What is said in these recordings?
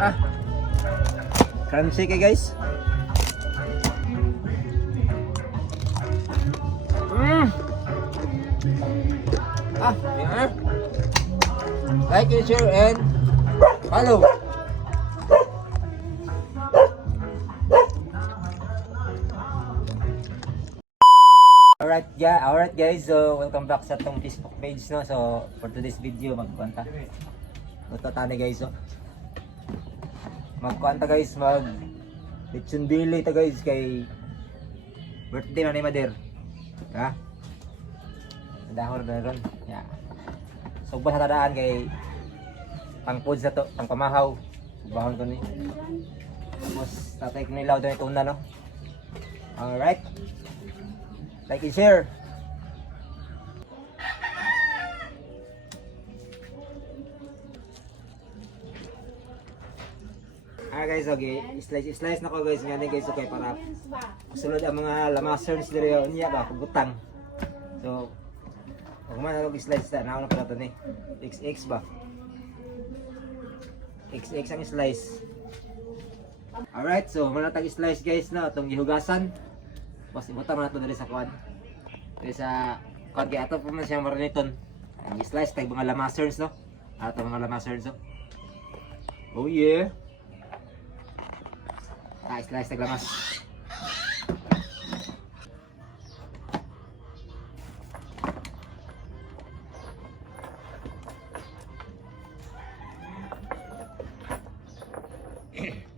Ah, crunchy kay guys. Yeah. Like and share and follow. Alright guys, so welcome back sa tong Facebook page, no. So for today's video magkuanta. Luto tani guys, so. Magkuanta guys, lechon bili ta guys kay birthday na ni Mader. Ha? Dahon na ron. Ya. So ba sa tadaan kay pang foods na to, pang pamahaw. Subahon ko ni. Tapos tatay ko nilaw doon itong no. Alright. Like and share. Guys, okay. Slice na ko guys. Ngayon guys, okay, para sunod ang mga lamasers diri niya ba pagutang. So, kung man ako slice na, nauna pala ito ni XX ba? XX ang slice. Alright, so manatag slice guys na itong gihugasan. Tapos ibutang na ito dali sa kuwan. Dali sa kuwan kaya ito po man siyang mariniton. Ang slice, tag mga lamasers, no? Ito mga lamasers, no? Oh yeah! Slice tag lamas.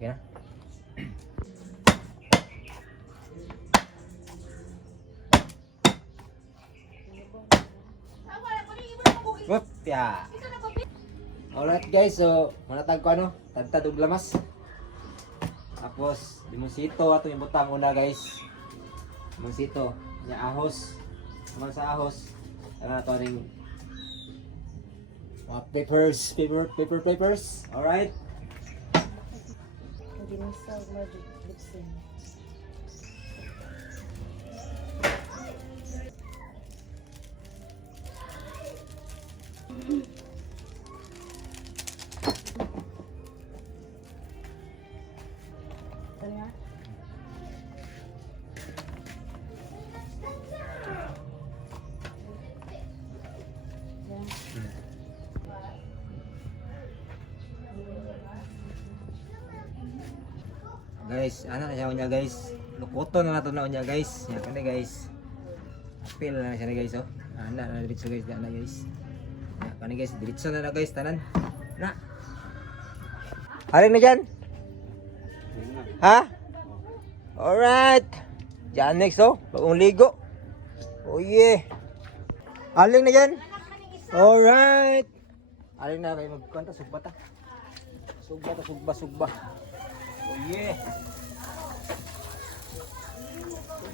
Yeah. Whoop, yeah. Alright guys, so manatag ko ano, tagtad og lamas. Tapos limonsito ato ibutang una guys. Limonsito, nya ahos. Naman sa ahos, ana to ning mga papers. Alright. Hindi mo sa lipsin. Tanya. Guys, ana na siya guys. Lukoto na nato na unya guys. Yan kani guys. Apil na siya guys, oh. Ana na diretso guys, ana guys. Yan kani guys, diretso na guys tanan. Na. Haring na diyan. Ha? Alright. Diyan next, oh. Bagong ligo. Oh yeah. Haling na diyan. Alright. Haling na kay magkwanta sugba ta. Sugba. Oh yeah.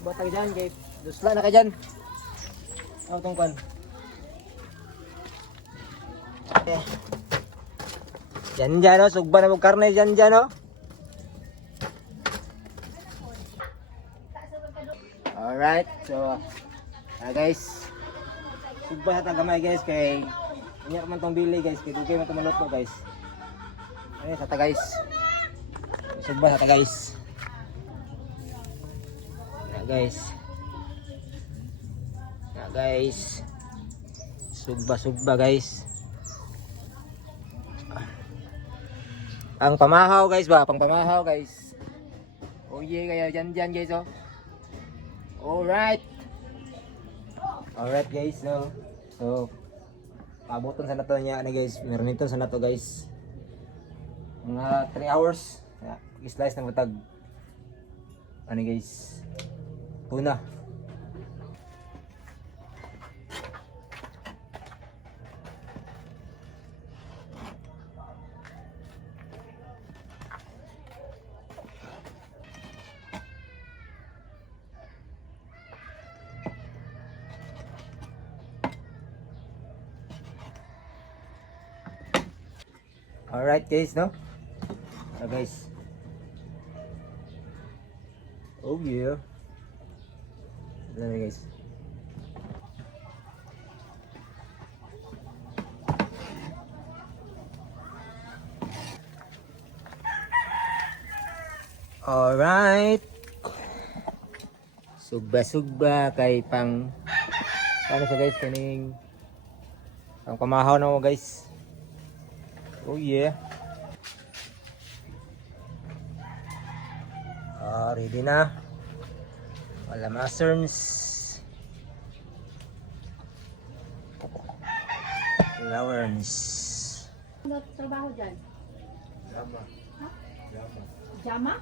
Batang dyan kay dusla na ka dyan. Ano itong kan? Okay. Yan oh. Sugba na mong karne dyan oh. Alright. So, guys. Sugba na tagamay guys kay inya man tong bili guys. Kay dugay man tumalot mo guys. Ay, sata guys. Sugba na ta guys. Guys. Sugba guys. Ang pamahaw guys ba? Pang pamahaw guys. Oh yeah, kaya dyan guys oh. Alright guys, so pabuton sa nato niya na guys. Pinariniton sa nato guys. Mga 3 hours. I-slice ng matag. Ano guys? Tuna. Alright guys, no? So guys. Oh yeah. Ito na guys. Alright. Sugba-sugba kay pang ano siya guys, kaning pang pamahaw na mo guys. Oh yeah. Ready na. Wala mushrooms. Flowers. Ano trabaho dyan? Lama. Ha? Lama. Jama?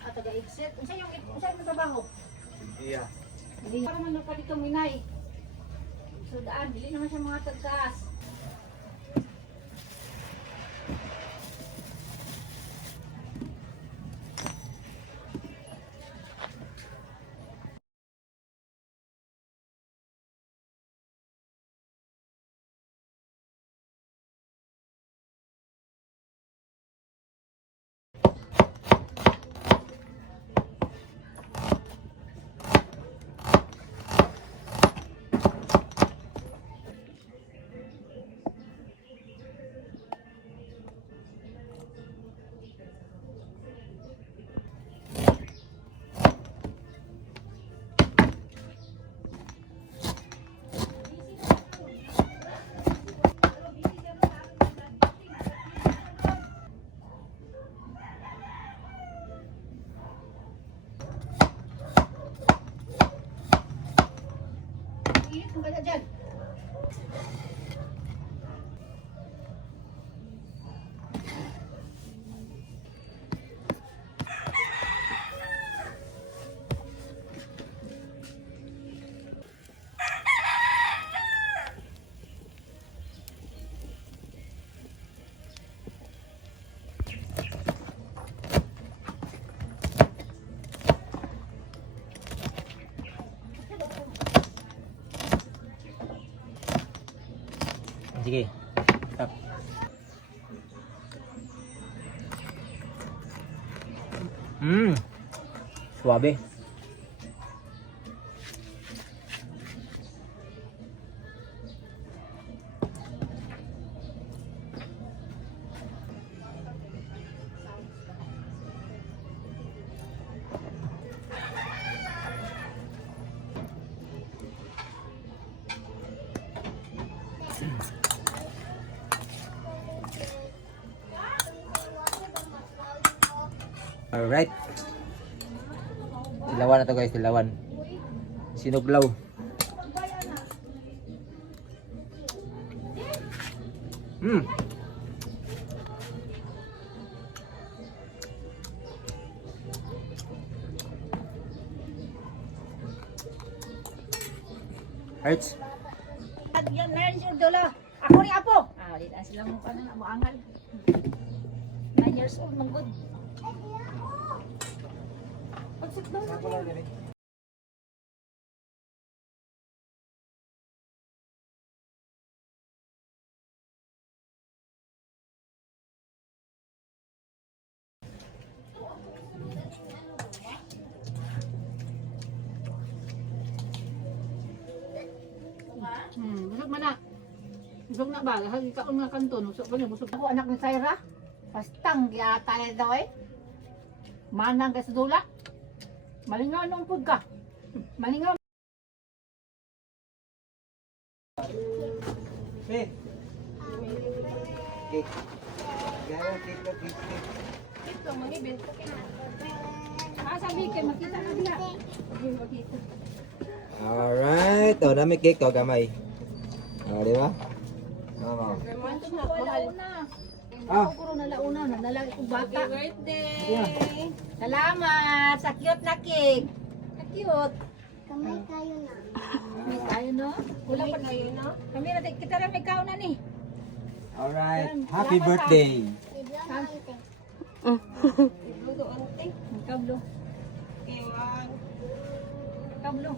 At taga-exit? Saan yung trabaho? Iya. Hindi pa naman pa dito minay. So daan, dili naman siya mga tagtaas. Init mo kaya dyan. Sige. Tap. Suabe. Alright. Dilawan na to guys, dilawan. Sinuglaw. Hurts. At yan na yung dolo. Ako ni Apo. Di na sila mo pa na moangal. 9 years old, manggod. Pag-sit down na. Busog man na. Busog na ba? Hagi ka nga kanton. Busog pa niya. Busog ako anak ni Syra. Pastang giyata na daw eh. Manang ka sa dula. Malingaw nung pud ka. Malingaw. Cake. Cake. Gano'n cake na cake. Ito, mangibin. Sabi kay makita na diha. Makita. Alright. Oh, dami cake oh, gamay. Oh, di ba? Oh. Ako na launa na nalagi kong bata. Happy birthday! Salamat! Sa cute na cake! Sa cute! Kamay kayo na. Kami tayo no? Wala pa kayo no? Kami natin, kita rin may kauna ni. Alright. Happy birthday. Bigla na ite. Iblo ante. Kablo. Ewan. Kablo.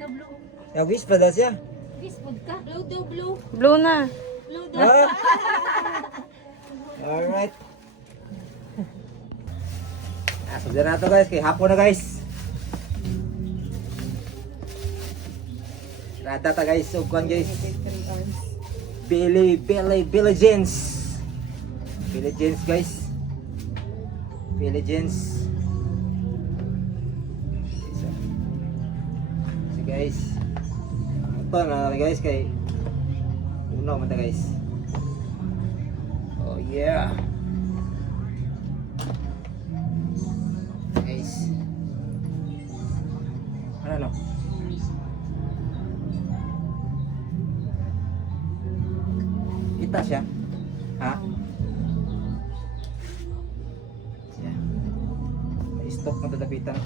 Kablo. Yung wish pa daw siya. Bisbog ka? Blue do blue. Blue na. Blue do. Ah. Alright. Subyan na to guys. Kay hapon na guys. Rata ta guys. Ugwan guys. Billy Jeans. Billy Jeans guys. Diligence. So guys, ito na guys kay uno mata guys. Oh yeah. Guys. Ano no? Kita siya. Ha? Siya. May stop na dadapitan.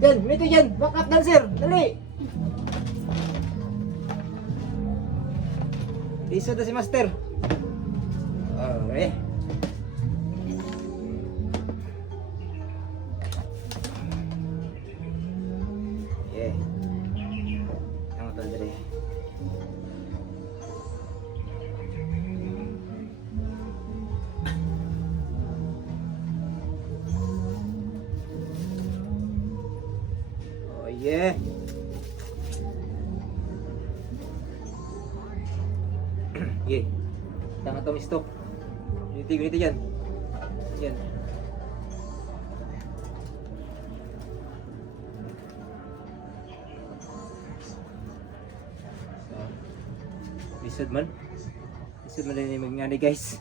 Yan, dito yan. Back up dancer. Dali. Isod na si Master. Okay. Yeah. Tama to dali. Oh yeah. Yeah. Tanga to stop. Ganito yan. Yan. Lisod man. Lisod man din yung magngani guys.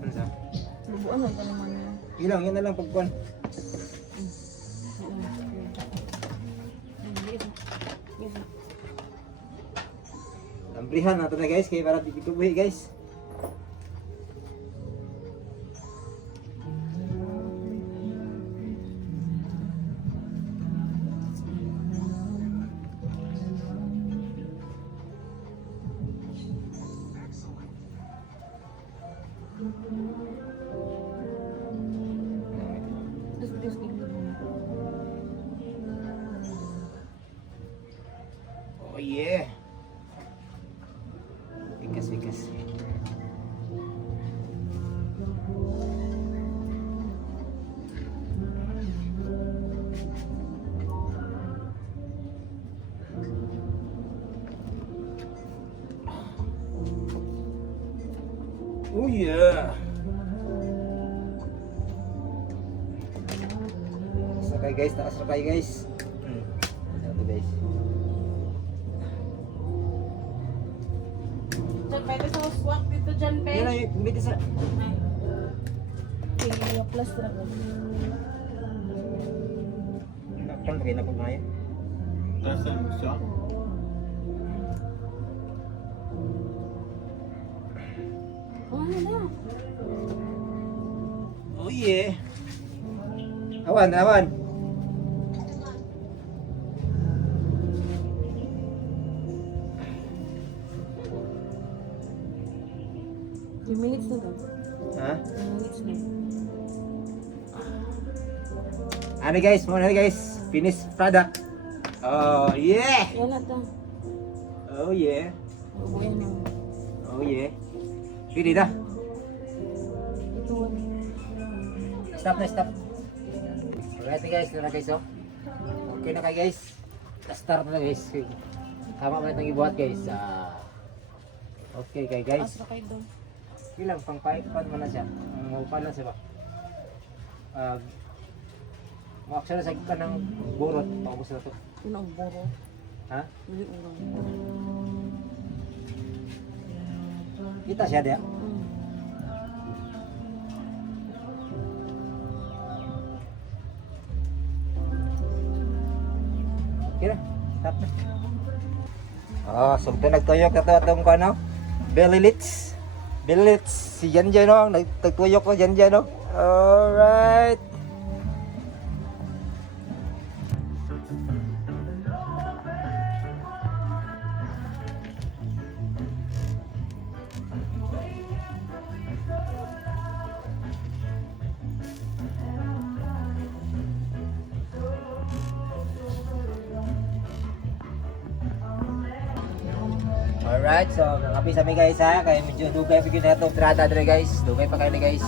Ano sa? Lubuan lang ka naman yan. Ilang, yan na lang pagkuhan. Lambrihan nato na guys, kaya para titikubuhi guys. Oh yeah. Ikas. Oh yeah. Sakay guys, taas sakay guys. Ito guys. Diyan, pwede sa swak dito dyan, pe. Yan lang yung kumiti sa... Yung plus na ba? Nakpan pa kayo na po ngayon. Oh, ano na? Oh yeah. Awan. Yung minutes na daw. Ha? Yung minutes na. Ano guys, muna guys. Finished product. Oh yeah. Yan na to. Oh yeah. Ubuyan na. Oh yeah. Pili na. Ito wala. Stop na, stop. Alright guys, ito na guys oh. Okay na kayo guys. Start na guys. Tama ba itong ibuhat guys? Okay kayo guys. Asra kayo doon. Ilang pang pipe mo na siya. Maupan na siya ba? Makaksa na sa ka ng burot. Pakabos na to. Yun ang buro. Ha? Yun ang buro. Kita siya dia. Kira, stop na. Sumpa nagtuyok na ito itong kano. Belly lits. Belly lits. Si Jan Jan no. Nagtuyok ko Jan Jan no. Alright. Alright, so nangapi sa mi guys ha, kaya medyo dugay pa gyud nato trada dire guys. Dugay pa kayo ni guys.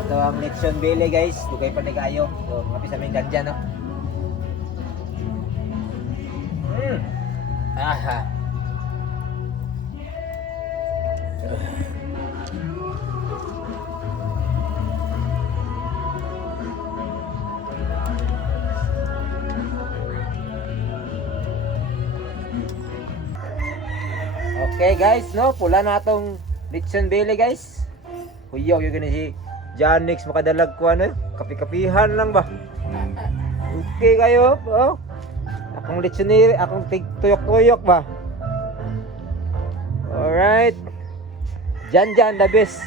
Ato ang lechon bele guys, dugay pa ni kayo. So nangapi sa mi ganja no. Aha. Okay guys, no, pula na atong lechon bele guys. Kuyaw yung gani si Janix makadalag ko ano, kapi-kapihan lang ba? Okay kayo, oh. Akong lechon niri, akong tuyok-tuyok ba? Alright. Jan the best.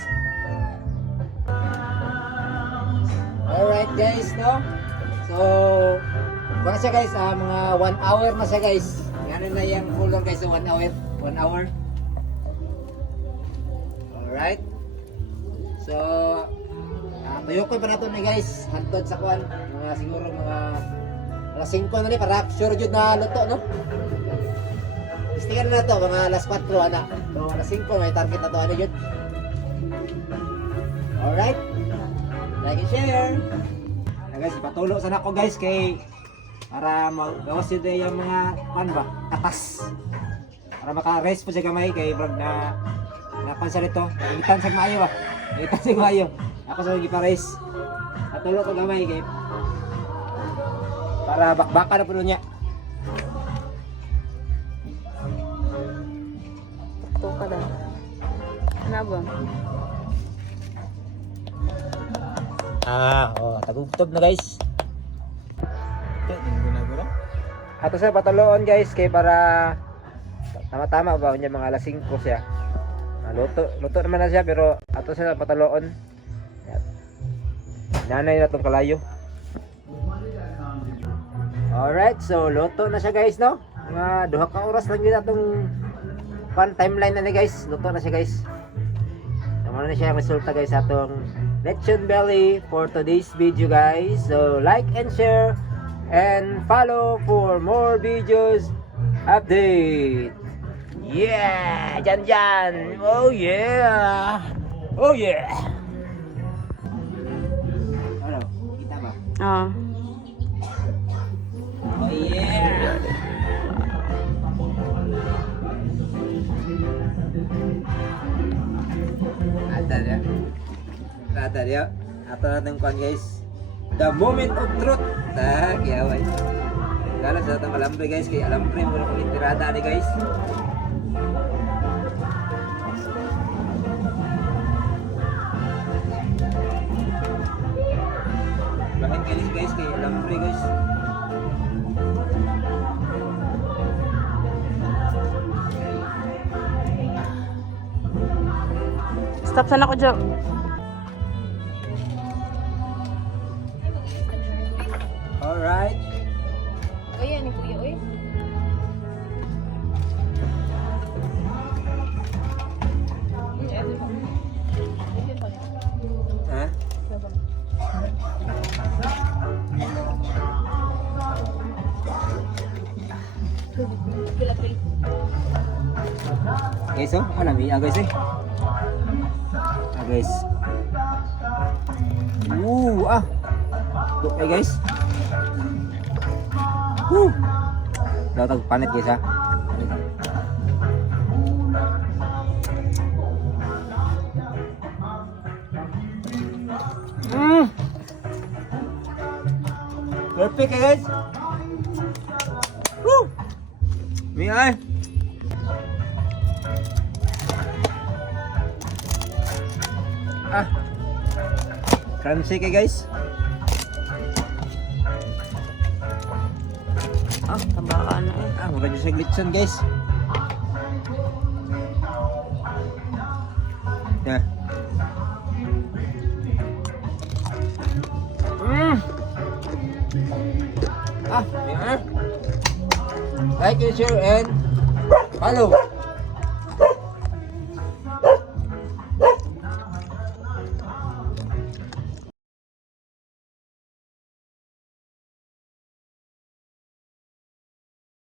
Alright guys, no. So, baka siya guys, mga 1 hour na siya guys. Yan na yung kulong guys, 1 hour. 1 hour. Alright. So, tuyok ko pa nato ni guys. Hantod sa kuan. Mga siguro mga alas 5 na ni para sure jud na luto no. Istikan na to mga alas 4 ana. So alas 5 may target na to ano jud. Alright. Like and share. Na guys, patulo sana ko guys kay para magawas jud yung mga kan ba, katas. Para maka-rest po siya gamay kay brag na pansa nito. Ingitan sa maayo ba? Ingitan sa maayo. Ako sa gipa-rest. Patulo ko gamay kay para bakbaka na po niya. Ito ka daw. Ano ba? Tagugtob na guys. Ato sa patuloon guys kay para tama-tama ba unya mga alas 5 siya. Luto naman na siya pero ato sa patuloon. Nanay na tong kalayo. Alright, so luto na siya guys no. Mga 2 ka oras lang yun atong timeline na ni guys. Luto na siya guys. Tama na siya ang resulta guys atong lechon belly for today's video guys. So like and share and follow for more videos update. Yeah, Jan. Oh yeah. Oh yeah. Ano? Kita ba? Oo. Oh yeah. Ada dia. Ato natin kuan guys. The moment of truth. Kaya wai. Kala sa tatang alambre guys kay alambre mo lang itirada ni guys. Bakit guys kay alambre guys. Stop sana ko dyan. Alright. Ayan ni kuya, oy. Ha? Guys, oh, alami guys eh. Guys. Okay guys. Daw panit guys ha. Perfect guys. May ay. Crunchy kay guys. Tabakan na eh. Mura dyan sa glitson guys. Yeah. Yeah. Like and share and follow.